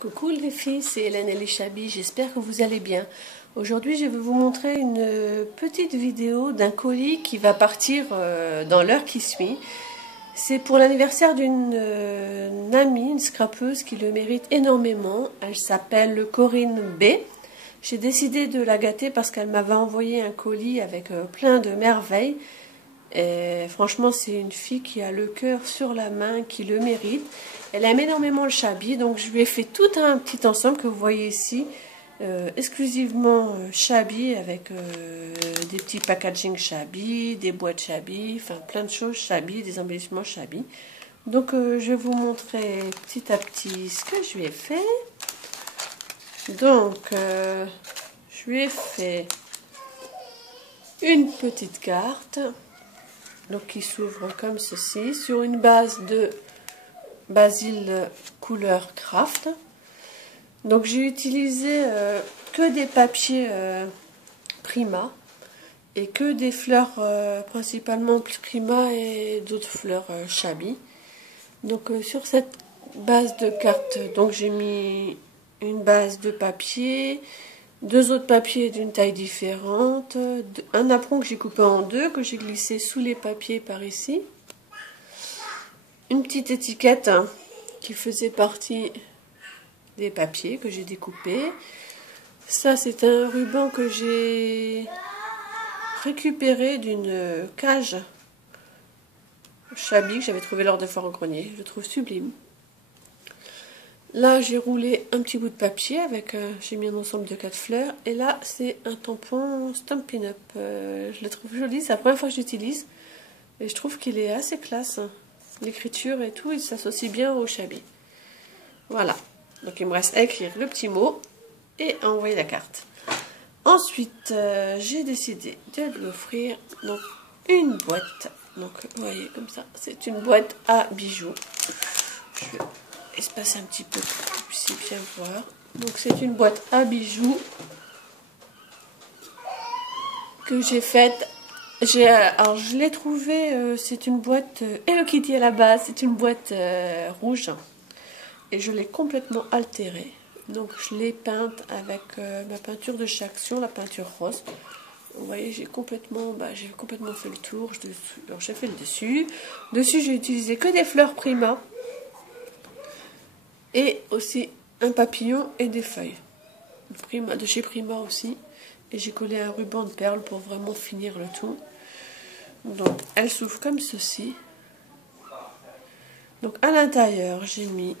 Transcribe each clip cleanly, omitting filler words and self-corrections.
Coucou les filles, c'est Hélène et Chabi, j'espère que vous allez bien. Aujourd'hui je vais vous montrer une petite vidéo d'un colis qui va partir dans l'heure qui suit. C'est pour l'anniversaire d'une amie, une scrapeuse qui le mérite énormément. Elle s'appelle Corinne B. J'ai décidé de la gâter parce qu'elle m'avait envoyé un colis avec plein de merveilles. Et franchement, c'est une fille qui a le cœur sur la main, qui le mérite. Elle aime énormément le Chabi, donc je lui ai fait tout un petit ensemble que vous voyez ici, exclusivement Chabi, avec des petits packaging Chabi, des boîtes Chabi, enfin plein de choses Chabi, des embellissements Chabi. Donc je vais vous montrer petit à petit ce que je lui ai fait. Donc je lui ai fait une petite carte. Donc qui s'ouvre comme ceci, sur une base de basil couleur craft. Donc j'ai utilisé que des papiers Prima et que des fleurs principalement Prima et d'autres fleurs Chabi. Donc sur cette base de carte, donc j'ai mis une base de papier, deux autres papiers d'une taille différente, un apron que j'ai coupé en deux, que j'ai glissé sous les papiers par ici, une petite étiquette qui faisait partie des papiers que j'ai découpés. Ça c'est un ruban que j'ai récupéré d'une cage Chabi que j'avais trouvé lors de foire au grenier, je le trouve sublime. Là, j'ai roulé un petit bout de papier avec, j'ai mis un ensemble de 4 fleurs. Et là, c'est un tampon Stampin' Up. Je le trouve joli, c'est la première fois que j'utilise. Et je trouve qu'il est assez classe. L'écriture et tout, il s'associe bien au Chabi. Voilà. Donc, il me reste à écrire le petit mot et à envoyer la carte. Ensuite, j'ai décidé de lui offrir donc, une boîte. Donc, vous voyez, comme ça, c'est une boîte à bijoux. Je vais espacer un petit peu pour que vous puissiez bien voir. Donc c'est une boîte à bijoux que j'ai faite. Alors je l'ai trouvée, c'est une boîte Hello Kitty à la base, c'est une boîte rouge et je l'ai complètement altérée. Donc je l'ai peinte avec ma peinture de chez Action, la peinture rose. Vous voyez, j'ai complètement fait le tour. Alors j'ai fait le dessus. Dessus j'ai utilisé que des fleurs Prima. Et aussi un papillon et des feuilles. Prima, de chez Prima aussi. Et j'ai collé un ruban de perles pour vraiment finir le tout. Donc elle s'ouvre comme ceci. Donc à l'intérieur j'ai mis,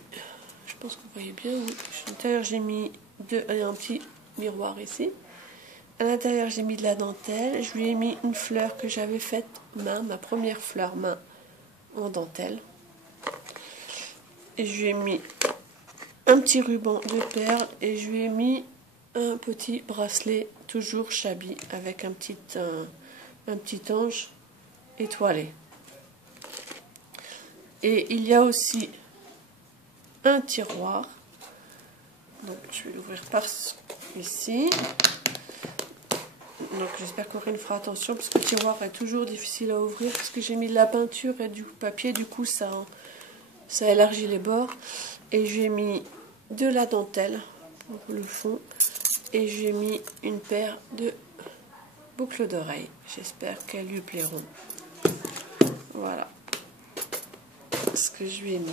je pense que vous voyez bien, oui. À l'intérieur j'ai mis un petit miroir ici. À l'intérieur j'ai mis de la dentelle. Je lui ai mis une fleur que j'avais faite main, ma première fleur main en dentelle. Et je lui ai mis un petit ruban de perles et je lui ai mis un petit bracelet toujours Chabi avec un petit ange étoilé. Et il y a aussi un tiroir. Donc je vais l'ouvrir par ici. Donc j'espère qu'Aurine fera attention parce que le tiroir est toujours difficile à ouvrir parce que j'ai mis de la peinture et du papier, du coup ça élargit les bords. Et j'ai mis de la dentelle pour le fond et j'ai mis une paire de boucles d'oreilles. J'espère qu'elles lui plairont. Voilà ce que je lui ai mis.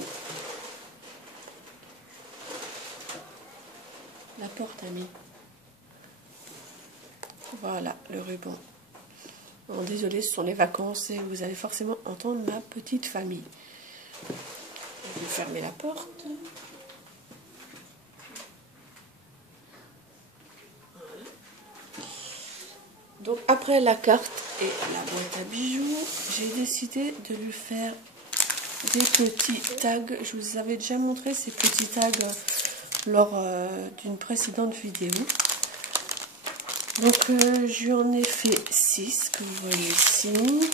La porte a mis. Voilà le ruban. Bon, désolé, ce sont les vacances et vous allez forcément entendre ma petite famille. Je vais fermer la porte. Donc après la carte et la boîte à bijoux, j'ai décidé de lui faire des petits tags. Je vous avais déjà montré ces petits tags lors d'une précédente vidéo. Donc je lui en ai fait 6 que vous voyez ici.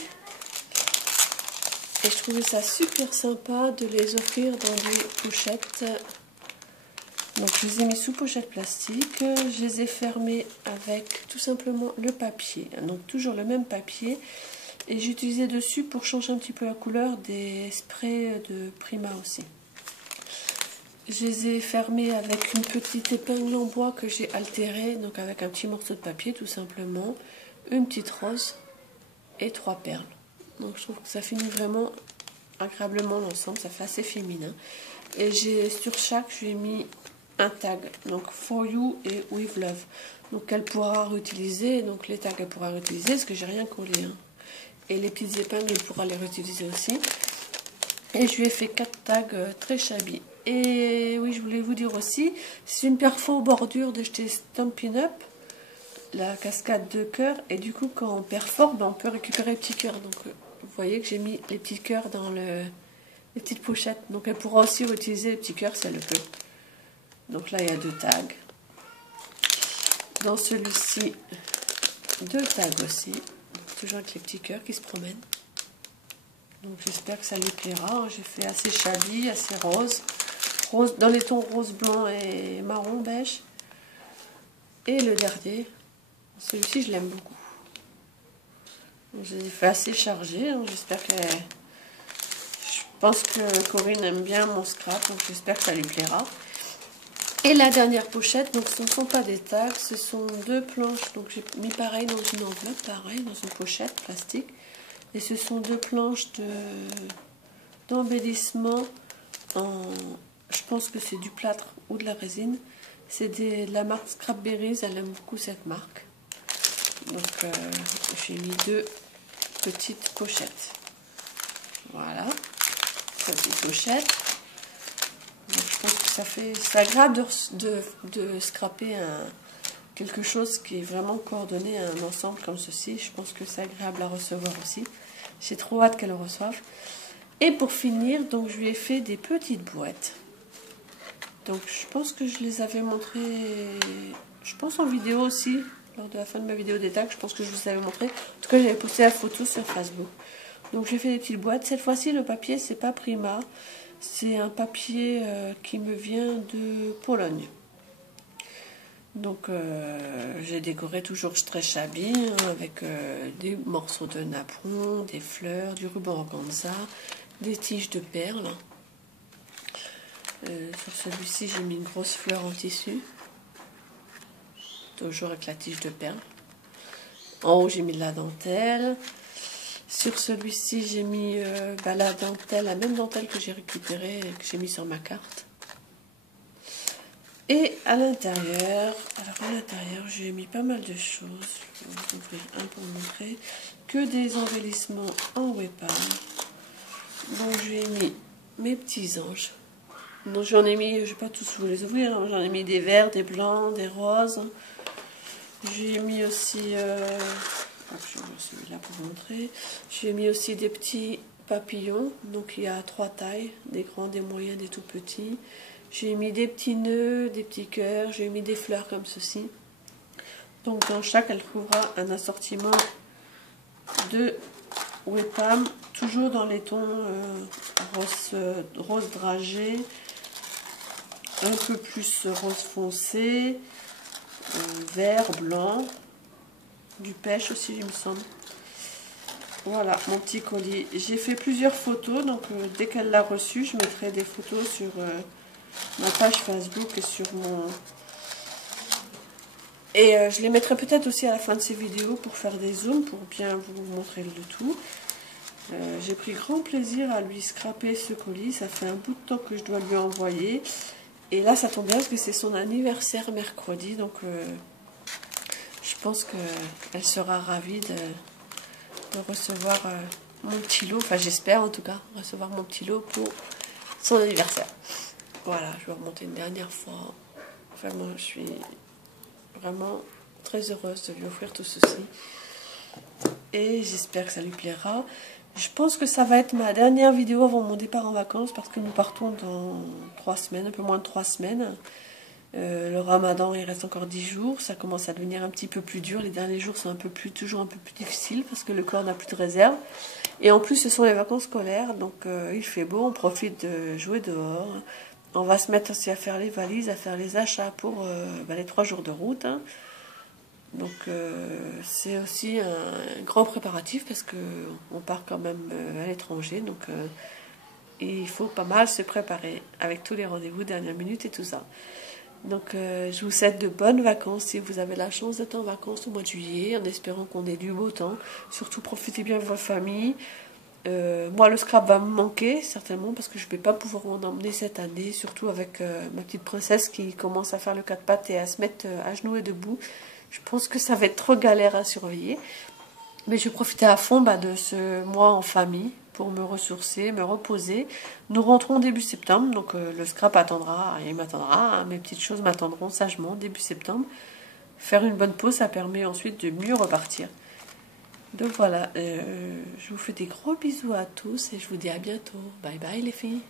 Et je trouvais ça super sympa de les offrir dans des pochettes. Donc je les ai mis sous pochette plastique, je les ai fermés avec tout simplement le papier, donc toujours le même papier, et j'ai utilisé dessus pour changer un petit peu la couleur des sprays de Prima aussi. je les ai fermés avec une petite épingle en bois que j'ai altérée, donc avec un petit morceau de papier tout simplement, une petite rose et 3 perles. Donc je trouve que ça finit vraiment agréablement l'ensemble, ça fait assez féminin. Et sur chaque, je lui ai mis un tag, donc For You et With Love. Donc elle pourra réutiliser, donc les tags elle pourra réutiliser parce que j'ai rien collé. Hein. Et les petites épingles, elle pourra les réutiliser aussi. Et je lui ai fait 4 tags très shabby. Et oui, je voulais vous dire aussi, c'est une perfo bordure de chez Stampin' Up, la cascade de cœur. Et du coup, quand on perfore, ben, on peut récupérer les petits cœurs. Donc vous voyez que j'ai mis les petits cœurs dans les petites pochettes. Donc elle pourra aussi réutiliser les petits cœurs si elle le peut. Donc là, il y a 2 tags. Dans celui-ci, 2 tags aussi. Donc, toujours avec les petits cœurs qui se promènent. Donc j'espère que ça lui plaira. J'ai fait assez shabby, assez rose. Rose dans les tons rose, blanc et marron, beige. Et le dernier, celui-ci, je l'aime beaucoup. J'ai fait assez chargé. J'espère que... Je pense que Corinne aime bien mon scrap. Donc j'espère que ça lui plaira. Et la dernière pochette, donc ce ne sont pas des tags, ce sont 2 planches. Donc j'ai mis pareil dans une enveloppe, pareil, dans une pochette plastique. Et ce sont 2 planches d'embellissement en... Je pense que c'est du plâtre ou de la résine. C'est de la marque Scrapberries, elle aime beaucoup cette marque. Donc j'ai mis 2 petites pochettes. Voilà, petites pochettes. Donc, je pense que c'est agréable de scraper quelque chose qui est vraiment coordonné à un ensemble comme ceci. Je pense que c'est agréable à recevoir aussi. J'ai trop hâte qu'elle le reçoive. Et pour finir, donc je lui ai fait des petites boîtes. Donc je pense que je les avais montrées, je pense en vidéo aussi, lors de la fin de ma vidéo des tags, je pense que je vous avais montré. En tout cas, j'avais posté la photo sur Facebook. Donc j'ai fait des petites boîtes. Cette fois-ci, le papier, c'est pas Prima. C'est un papier qui me vient de Pologne. Donc j'ai décoré toujours très shabby hein, avec des morceaux de napperon, des fleurs, du ruban organza, des tiges de perles. Sur celui-ci j'ai mis une grosse fleur en tissu, toujours avec la tige de perles. En haut j'ai mis de la dentelle. Sur celui-ci j'ai mis la dentelle, la même dentelle que j'ai récupérée et que j'ai mis sur ma carte. Et à l'intérieur, j'ai mis pas mal de choses. Je vais vous ouvrir un pour vous montrer. Que des embellissements en Webam. Donc j'ai mis mes petits anges. Donc j'en ai mis, je ne vais pas tous vous les ouvrir, hein. J'en ai mis des verts, des blancs, des roses. J'ai mis aussi, celui-là pour vous montrer. J'ai mis aussi des petits papillons. Donc il y a 3 tailles, des grands, des moyens, des tout petits. J'ai mis des petits nœuds, des petits cœurs, j'ai mis des fleurs comme ceci. Donc dans chaque, elle trouvera un assortiment de Webam, toujours dans les tons rose dragé, un peu plus rose foncé, vert, blanc, du pêche aussi il me semble. Voilà mon petit colis. J'ai fait plusieurs photos, donc dès qu'elle l'a reçu, je mettrai des photos sur ma page Facebook et sur mon... Et je les mettrai peut-être aussi à la fin de ces vidéos pour faire des zooms, pour bien vous montrer le tout. J'ai pris grand plaisir à lui scraper ce colis. Ça fait un bout de temps que je dois lui envoyer. Et là, ça tombe bien parce que c'est son anniversaire mercredi. Donc, je pense qu'elle sera ravie de recevoir mon petit lot. Enfin, j'espère en tout cas recevoir mon petit lot pour son anniversaire. Voilà, je vais remonter une dernière fois. Vraiment, je suis vraiment très heureuse de lui offrir tout ceci. Et j'espère que ça lui plaira. Je pense que ça va être ma dernière vidéo avant mon départ en vacances parce que nous partons dans 3 semaines, un peu moins de 3 semaines. Le ramadan, il reste encore 10 jours. Ça commence à devenir un petit peu plus dur. Les derniers jours sont toujours un peu plus difficiles parce que le corps n'a plus de réserve. Et en plus, ce sont les vacances scolaires. Donc, il fait beau. On profite de jouer dehors. On va se mettre aussi à faire les valises, à faire les achats pour les 3 jours de route. Hein. Donc c'est aussi un grand préparatif parce qu'on part quand même à l'étranger. Donc et il faut pas mal se préparer avec tous les rendez-vous dernière minute et tout ça. Donc je vous souhaite de bonnes vacances si vous avez la chance d'être en vacances au mois de juillet, en espérant qu'on ait du beau temps. Surtout profitez bien de votre famille. Moi le scrap va me manquer certainement parce que je ne vais pas pouvoir en emmener cette année, surtout avec ma petite princesse qui commence à faire le quatre pattes et à se mettre à genoux et debout. Je pense que ça va être trop galère à surveiller. Mais je vais profiter à fond de ce mois en famille pour me ressourcer, me reposer. Nous rentrons début septembre, donc le scrap attendra, il m'attendra, hein, mes petites choses m'attendront sagement début septembre. Faire une bonne pause, ça permet ensuite de mieux repartir. Donc voilà, je vous fais des gros bisous à tous et je vous dis à bientôt. Bye bye les filles.